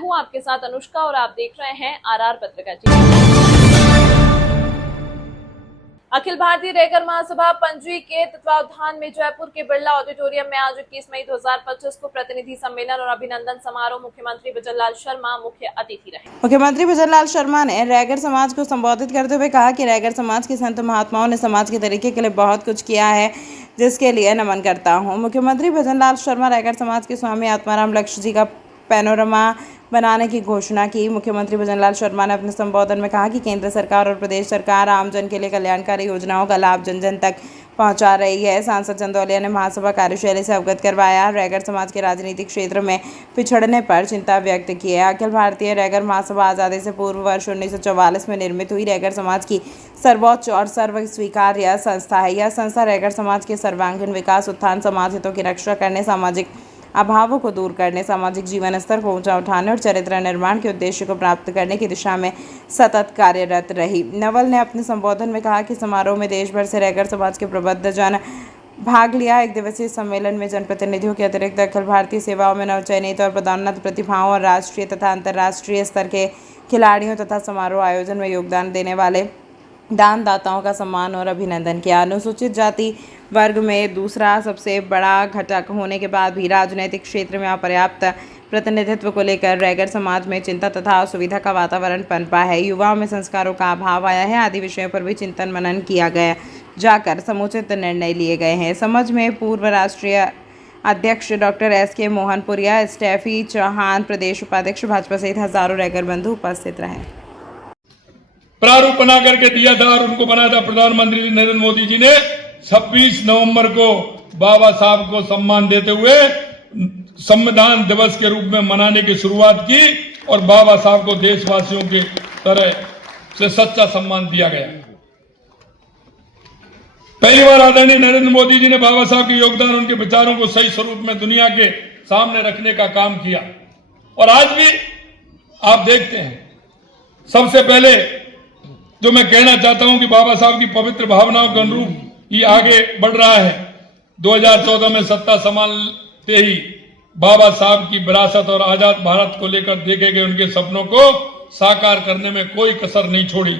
हूं आपके साथ अनुष्का और आप देख रहे हैं आरआर पत्रिका टीवी। अखिल भारतीय रैगर महासभा पणजी के तत्वावधान में जयपुर के बिरला ऑडिटोरियम में आज 21 मई 2025 को प्रतिनिधि सम्मेलन और अभिनंदन समारोह मुख्यमंत्री भजनलाल शर्मा मुख्य अतिथि रहे। मुख्यमंत्री भजनलाल शर्मा ने रैगर समाज को संबोधित करते हुए कहा कि रैगर समाज के संत महात्माओं ने समाज के तरीके के लिए बहुत कुछ किया है, जिसके लिए नमन करता हूँ। मुख्यमंत्री भजनलाल शर्मा रैगर समाज के स्वामी आत्माराम लक्ष्य जी का पैनोरमा बनाने की घोषणा की। मुख्यमंत्री भजनलाल शर्मा ने अपने संबोधन में कहा कि केंद्र सरकार और प्रदेश सरकार आमजन के लिए कल्याणकारी योजनाओं का लाभ जन जन तक पहुंचा रही है। सांसद चंदौलिया ने महासभा कार्यशैली से अवगत करवाया। रैगर समाज के राजनीतिक क्षेत्र में पिछड़ने पर चिंता व्यक्त की है। अखिल भारतीय रैगर महासभा आज़ादी से पूर्व वर्ष 1944 में निर्मित हुई रैगर समाज की सर्वोच्च और सर्व स्वीकार्य संस्था है। यह संस्था रैगर समाज के सर्वांगीण विकास, उत्थान, समाज हितों की रक्षा करने, सामाजिक अभावों को दूर करने, सामाजिक जीवन स्तर को ऊंचा उठाने और चरित्र निर्माण के उद्देश्य को प्राप्त करने की दिशा में सतत कार्यरत रही। नवल ने अपने संबोधन में कहा कि समारोह में देश भर से रैगर समाज के प्रबुद्ध जन भाग लिया। एक दिवसीय सम्मेलन में जनप्रतिनिधियों के अतिरिक्त अखिल भारतीय सेवाओं में नवचयनित और पदोन्नत प्रतिभाओं और राष्ट्रीय तथा अंतर्राष्ट्रीय स्तर के खिलाड़ियों तथा समारोह आयोजन में योगदान देने वाले दानदाताओं का सम्मान और अभिनंदन किया। अनुसूचित जाति वर्ग में दूसरा सबसे बड़ा घटक होने के बाद भी राजनीतिक क्षेत्र में अपर्याप्त प्रतिनिधित्व को लेकर रैगर समाज में चिंता तथा असुविधा का वातावरण पनपा है। युवाओं में संस्कारों का अभाव आया है आदि विषयों पर भी चिंतन मनन किया गया जाकर समुचित निर्णय लिए गए हैं। समझ में पूर्व राष्ट्रीय अध्यक्ष doctor S K. Mohanpuria, Steffi Chauhan, प्रदेश उपाध्यक्ष भाजपा सहित हजारों रैगर बंधु उपस्थित रहे। प्रारूप बना करके दिया था और उनको बनाया था प्रधानमंत्री नरेंद्र मोदी जी ने। 26 नवंबर को बाबा साहब को सम्मान देते हुए संविधान दिवस के रूप में मनाने की शुरुआत की और बाबा साहब को देशवासियों की तरह से सच्चा सम्मान दिया गया। पहली बार आदरणीय नरेंद्र मोदी जी ने बाबा साहब के योगदान, उनके विचारों को सही स्वरूप में दुनिया के सामने रखने का काम किया और आज भी आप देखते हैं। सबसे पहले जो मैं कहना चाहता हूं कि बाबा साहब की पवित्र भावनाओं के अनुरूप ये आगे बढ़ रहा है। 2014 में सत्ता संभालते ही बाबा साहब की विरासत और आजाद भारत को लेकर देखे गए उनके सपनों को साकार करने में कोई कसर नहीं छोड़ी।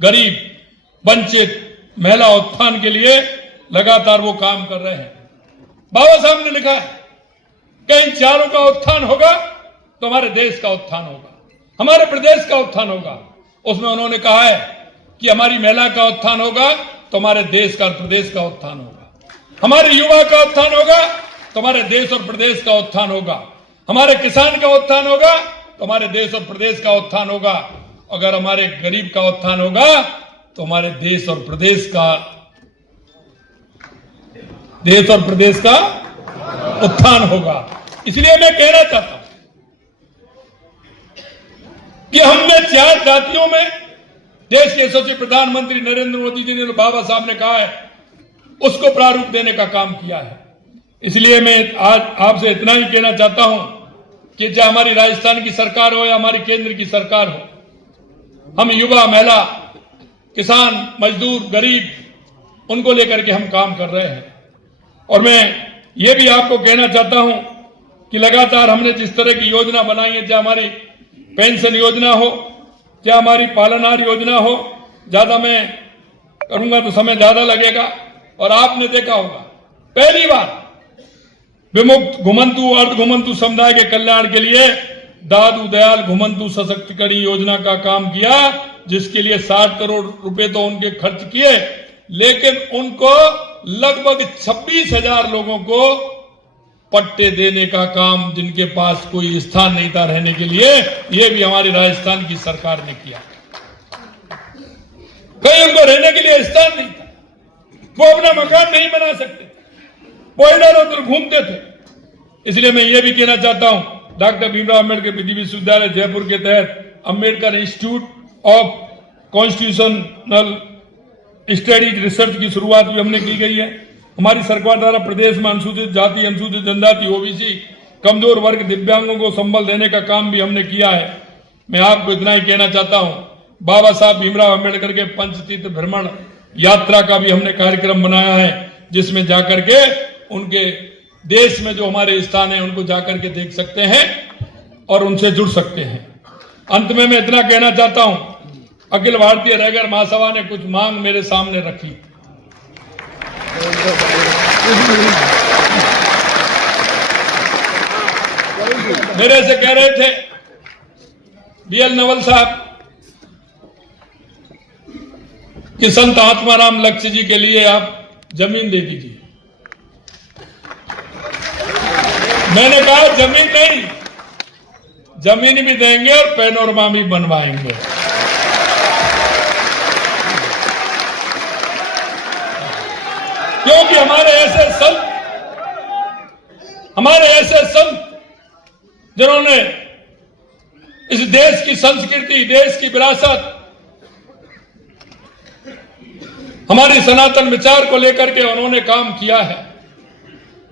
गरीब, वंचित, महिला उत्थान के लिए लगातार वो काम कर रहे हैं। बाबा साहब ने लिखा है कि इन चारों का उत्थान होगा तो हमारे देश का उत्थान होगा, हमारे प्रदेश का उत्थान होगा। उसमें उन्होंने कहा है कि हमारी महिला का उत्थान होगा तो हमारे देश का और प्रदेश का उत्थान होगा, हमारे युवा का उत्थान होगा तो हमारे देश और प्रदेश का उत्थान होगा, हमारे किसान का उत्थान होगा तो हमारे देश और प्रदेश का उत्थान होगा, अगर हमारे गरीब का उत्थान होगा तो हमारे देश और प्रदेश का उत्थान होगा। इसलिए मैं कहना चाहता हूं कि हमने 4 जातियों में देश के यशस्वी प्रधानमंत्री नरेंद्र मोदी जी ने, बाबा साहब ने कहा है, उसको प्रारूप देने का काम किया है। इसलिए मैं आज आपसे इतना ही कहना चाहता हूं कि चाहे हमारी राजस्थान की सरकार हो या हमारी केंद्र की सरकार हो, हम युवा, महिला, किसान, मजदूर, गरीब, उनको लेकर के हम काम कर रहे हैं। और मैं ये भी आपको कहना चाहता हूं कि लगातार हमने जिस तरह की योजना बनाई है, चाहे हमारी पेंशन योजना हो, चाहे हमारी पालनहार योजना हो, ज्यादा मैं करूंगा तो समय ज्यादा लगेगा। और आपने देखा होगा पहली बार विमुक्त घुमंतु, अर्ध घुमंतु समुदाय के कल्याण के लिए दादू दयाल घुमंतु सशक्तिकरण योजना का काम किया, जिसके लिए 60 करोड़ रुपए तो उनके खर्च किए, लेकिन उनको लगभग 26,000 लोगों को पट्टे देने का काम, जिनके पास कोई स्थान नहीं था रहने के लिए, यह भी हमारी राजस्थान की सरकार ने किया। कहीं उनको रहने के लिए स्थान नहीं था, वो अपना मकान नहीं बना सकते, वो इधर उधर घूमते थे। इसलिए मैं ये भी कहना चाहता हूं, डॉक्टर भीमराव अम्बेडकर विधि विश्वविद्यालय जयपुर के तहत Ambedkar institute of constitutional studies research की शुरुआत भी हमने की गई है। हमारी सरकार द्वारा प्रदेश में अनुसूचित जाति, अनुसूचित जनजाति, ओबीसी, कमजोर वर्ग, दिव्यांगों को संबल देने का काम भी हमने किया है। मैं आपको इतना ही कहना चाहता हूं, बाबा साहब भीमराव अम्बेडकर के पंचतीर्थ भ्रमण यात्रा का भी हमने कार्यक्रम बनाया है, जिसमें जाकर के उनके देश में जो हमारे स्थान है उनको जाकर के देख सकते हैं। और उनसे जुड़ सकते हैं। अंत में मैं इतना कहना चाहता हूं, अखिल भारतीय रैगर महासभा ने कुछ मांग मेरे सामने रखी। मेरे से कह रहे थे बीएल नवल साहब कि संत आत्माराम लक्ष्य जी के लिए आप जमीन दे दीजिए। मैंने कहा जमीन नहीं, जमीन भी देंगे और पैनोरमा भी बनवाएंगे। क्योंकि हमारे ऐसे संत जिन्होंने इस देश की संस्कृति, देश की विरासत, हमारी सनातन विचार को लेकर के उन्होंने काम किया है।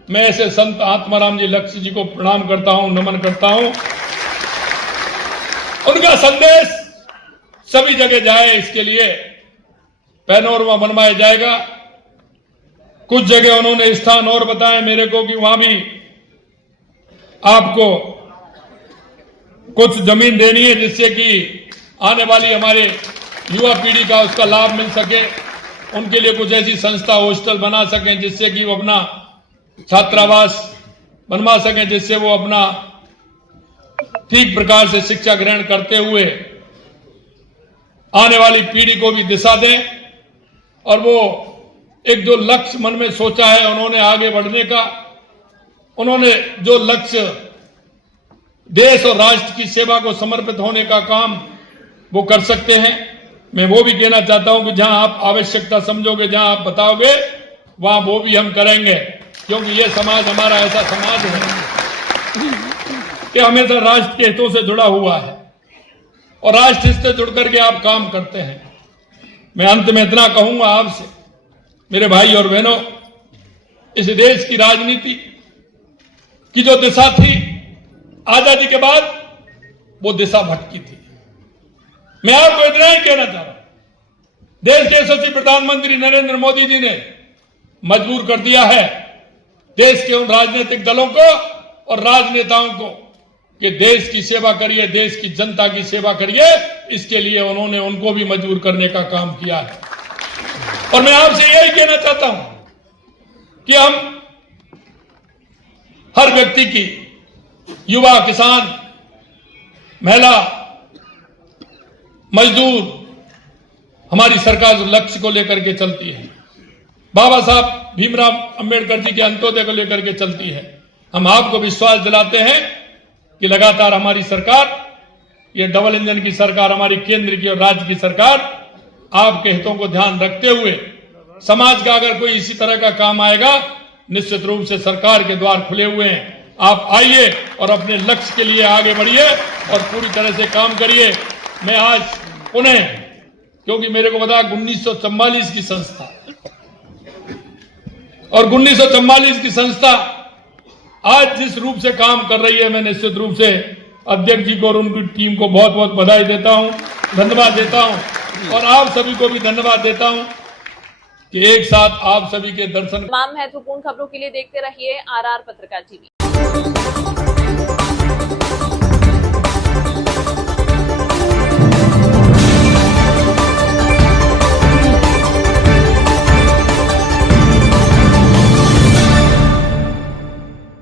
मैं ऐसे संत आत्माराम जी लक्ष्य जी को प्रणाम करता हूं, नमन करता हूं। उनका संदेश सभी जगह जाए, इसके लिए पैनोरमा बनवाया जाएगा। कुछ जगह उन्होंने स्थान और बताए मेरे को कि वहां भी आपको कुछ जमीन देनी है, जिससे कि आने वाली हमारे युवा पीढ़ी का उसका लाभ मिल सके। उनके लिए कुछ ऐसी संस्था, हॉस्टल बना सकें जिससे कि वो अपना छात्रावास बनवा सकें, जिससे वो अपना ठीक प्रकार से शिक्षा ग्रहण करते हुए आने वाली पीढ़ी को भी दिशा दें। और वो एक जो लक्ष्य मन में सोचा है उन्होंने आगे बढ़ने का, उन्होंने जो लक्ष्य देश और राष्ट्र की सेवा को समर्पित होने का काम वो कर सकते हैं। मैं वो भी कहना चाहता हूं कि जहां आप आवश्यकता समझोगे, जहां आप बताओगे, वहां वो भी हम करेंगे। क्योंकि ये समाज हमारा ऐसा समाज है कि हमेशा राष्ट्र के हितों से जुड़ा हुआ है और राष्ट्र से जुड़ करके आप काम करते हैं। मैं अंत में इतना कहूंगा आपसे, मेरे भाई और बहनों, इस देश की राजनीति की जो दिशा थी आजादी के बाद, वो दिशा भटकी थी। मैं आपको इतना ही कहना चाह रहा हूं, देश के यशस्वी प्रधानमंत्री नरेंद्र मोदी जी ने मजबूर कर दिया है देश के उन राजनीतिक दलों को और राजनेताओं को कि देश की सेवा करिए, देश की जनता की सेवा करिए। इसके लिए उन्होंने उनको भी मजबूर करने का काम किया है। और मैं आपसे यही कहना चाहता हूं कि हम हर व्यक्ति की, युवा, किसान, महिला, मजदूर, हमारी सरकार जो लक्ष्य को लेकर के चलती है, बाबा साहब भीमराव अंबेडकर जी के अंत्योदय को लेकर के चलती है। हम आपको विश्वास दिलाते हैं कि लगातार हमारी सरकार, ये डबल इंजन की सरकार, हमारी केंद्र की और राज्य की सरकार, आपके हितों को ध्यान रखते हुए समाज का अगर कोई इसी तरह का काम आएगा, निश्चित रूप से सरकार के द्वार खुले हुए हैं। आप आइए और अपने लक्ष्य के लिए आगे बढ़िए और पूरी तरह से काम करिए। मैं आज पुनः, क्योंकि मेरे को पता 1944 की संस्था और 1944 की संस्था आज जिस रूप से काम कर रही है, मैं निश्चित रूप से अध्यक्ष जी को और उनकी टीम को बहुत बहुत बधाई देता हूं, धन्यवाद देता हूं और आप सभी को भी धन्यवाद देता हूं कि एक साथ आप सभी के दर्शन। तमाम महत्वपूर्ण खबरों के लिए देखते रहिए RR पत्रकार टीवी।